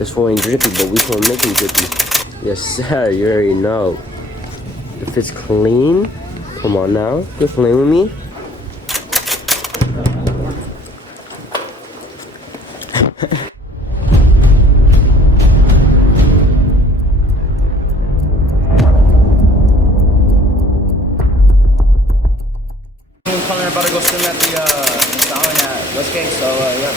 It's flowing drippy, but we can make it drippy. Yes, sir. You already know. If it's clean, come on now. Quit playing with me. I'm about to go swim at the fountain at Westgate, so yeah.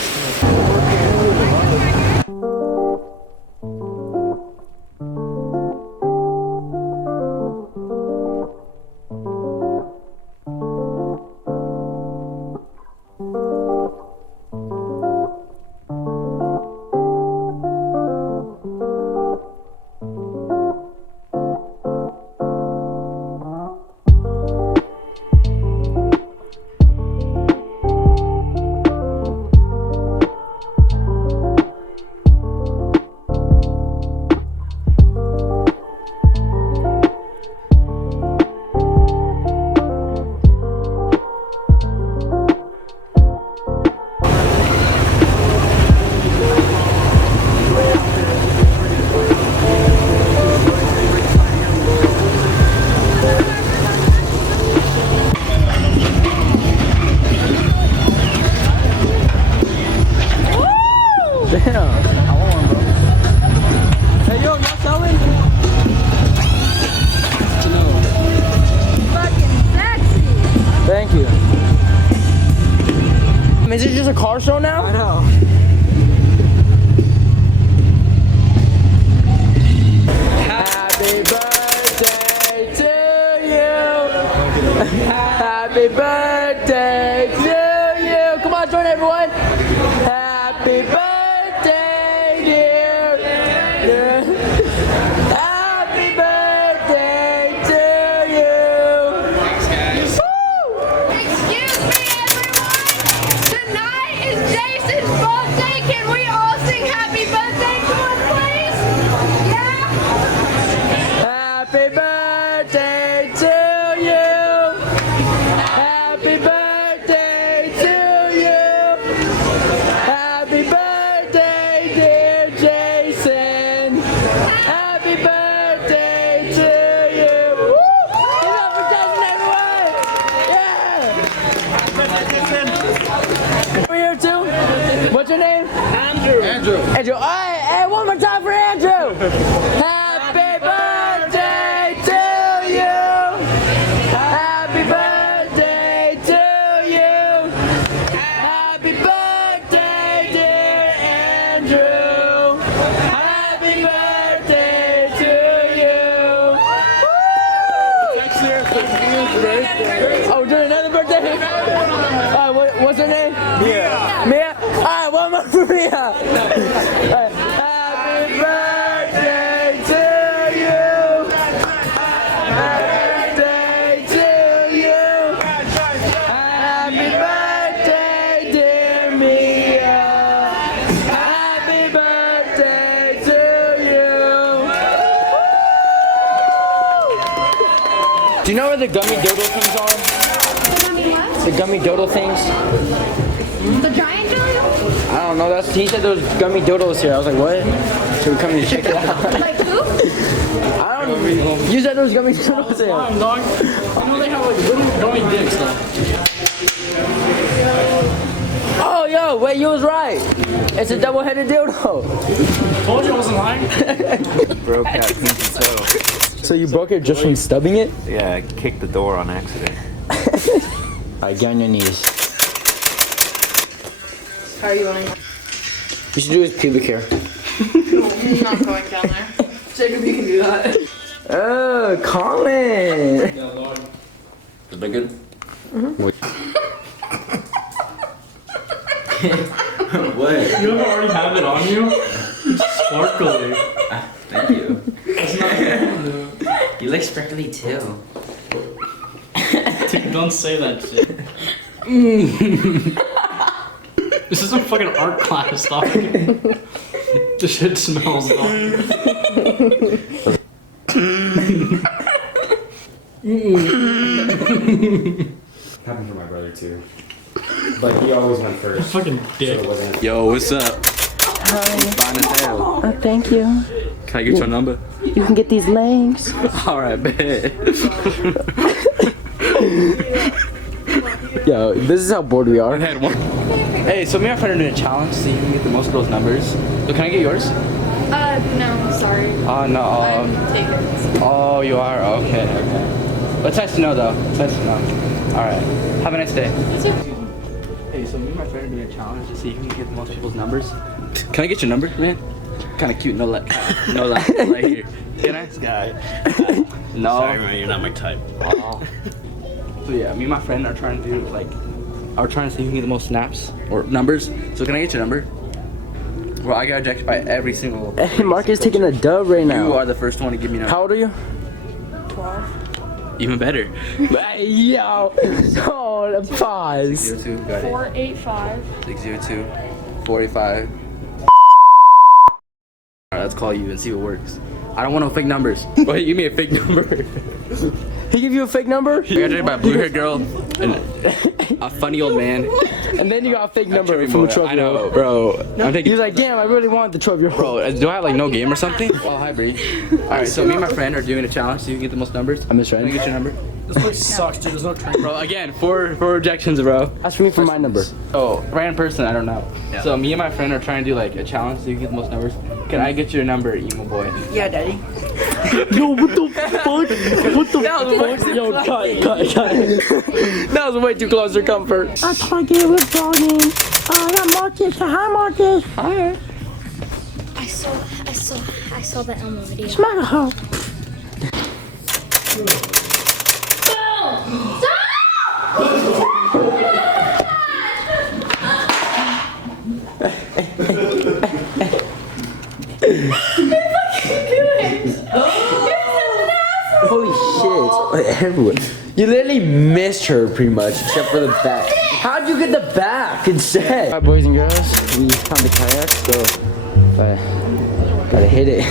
Is it just a car show now? I know. Happy birthday to you. Happy birthday to you. Come on, join everyone. Happy birthday, dear. Happy birthday to you. Excuse me, everyone. Tonight is Jason's birthday. Can we all sing happy birthday to him, please? Yeah? Happy birthday to you. Happy birthday to you. Happy birthday, dear Jason. Happy birthday to you. Woo! Give it up for Jason, everyone. Yeah. We're here too. What's your name? Andrew. Andrew. Andrew. All right, and one more time for Andrew. Happy birthday to you. Happy birthday to you. Happy birthday, dear Andrew. Happy birthday to you. Oh, we're doing another birthday? What's her name? Mia. Mia? All right, one more for Mia. All right. Happy birthday to you. Happy birthday to you. Happy birthday, dear Mia. Happy birthday to you. Do you know where the gummy doodle things are? The gummy doodle things? The giant doodle? I don't know. He said there was gummy doodles here. I was like, what? Should we come and check it out? Like who? I don't know. You said there was gummy doodles here. I know they have like little gummy dicks though. Oh, yo, wait, you was right. It's a double-headed dildo. Told you I wasn't lying. Broke that pinky toe. So you broke it just from stubbing it? Yeah, I kicked the door on accident. Alright, get on your knees. How are you going? You should do his pubic hair. I'm not going down there. Jacob, you can do that. Oh, Colin. Is that good? What? You already have it on you? It's sparkly. Thank you. It's not good. You look sparkly too. Dude, don't say that shit. This is a fucking art class, dog. This shit smells, dog. Happened for my brother too. But he always went first. Fucking dick. So it wasn't. Yo, what's up? Fine as hell. Thank you. Can I get your number? You can get these legs. Alright, bet. Yo, this is how bored we are. Hey, so me and my friend are doing a challenge so you can get the most girls' numbers. So can I get yours? No, sorry. Oh, no. I'm taken. Oh, you are? Okay. It's nice to know, though. It's nice to know. Alright. Have a nice day. Hey, so me and my friend are doing a challenge to see if you can get the most people's numbers. Can I get your number, man? Kind of cute. No lie right here. Can I? This guy. No. Sorry, man, you're not my type. Oh. So yeah, me and my friend are trying to do trying to see who can get the most snaps or numbers. So can I get your number? Well, I got rejected by every single. Hey, Mark is taking a dub right now. You are the first one to give me a number. How old are you? 12. Even better. Hey, yo. Oh, pause. 602, got it. 485. 602, 485. Alright, let's call you and see what works. I don't want no fake numbers. Wait, give me a fake number. He give you a fake number? I got rejected by a blue-haired girl and a funny old man. And then you got a fake number from a 12-year-old. I know, bro. I'm taking. He was like, damn, I really want the 12-year-old. Bro, do I have like no game or something? Oh, hi, Bree. Alright, so me and my friend are doing a challenge so you can get the most numbers. I'm his Can I friend. get your number? This place sucks, dude. There's no train. Bro, again, four rejections, bro. Ask me for my number. Oh, random person, I don't know. So me and my friend are trying to do like a challenge so you can get the most numbers. Can I get your number, emo boy? Yeah, daddy. Yo, what the fuck? What the fuck? Yo, cut. That was way too close to comfort. I thought you were vlogging. Yeah, Marcus. Hi, Marcus. Hi. I saw the Elmo video. Smack a hoe. Holy shit. Everyone. You literally missed her pretty much, except for the back. How'd you get the back instead? Alright, boys and girls, we found the kayak, so gotta hit it.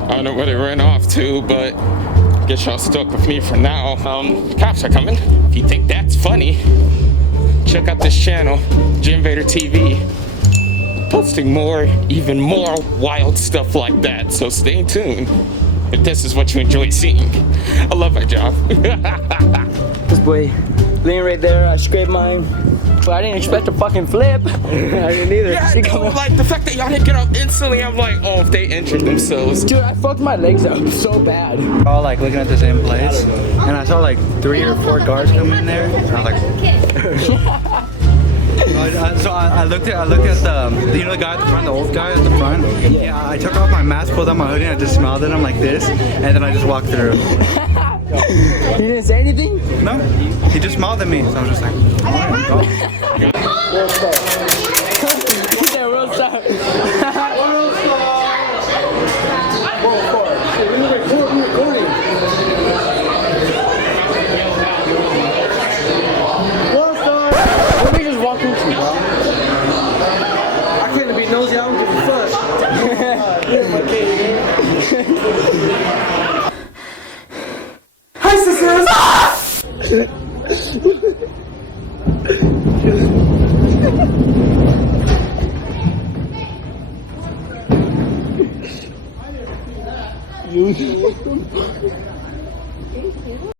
I don't know where they ran off to, but guess y'all stuck with me for now. Cops are coming. If you think that's funny, check out this channel, Jim Vader TV. Posting more, even more wild stuff like that, so stay tuned if this is what you enjoy seeing. I love my job. This boy laying right there, I scraped mine. But I didn't expect to fucking flip. I didn't either. Yeah, She no, coming- like the fact that y'all didn't get up instantly, I'm like, oh, if they injured themselves. Dude, I fucked my legs up so bad. All like looking at the same place, and I saw like 3 or 4 guards come in there. And I was like, so I looked at the, you know, the guy at the front, the old guy at the front. Yeah, I took off my mask, pulled out my hoodie, and I just smiled at him like this, and then I just walked through. You didn't say anything? No, he just smiled at me, so I was just like, alright, go. He said, real stuff. Let me just walk into, bro. I couldn't be nosy, I don't give a fuck. Hi, sisters!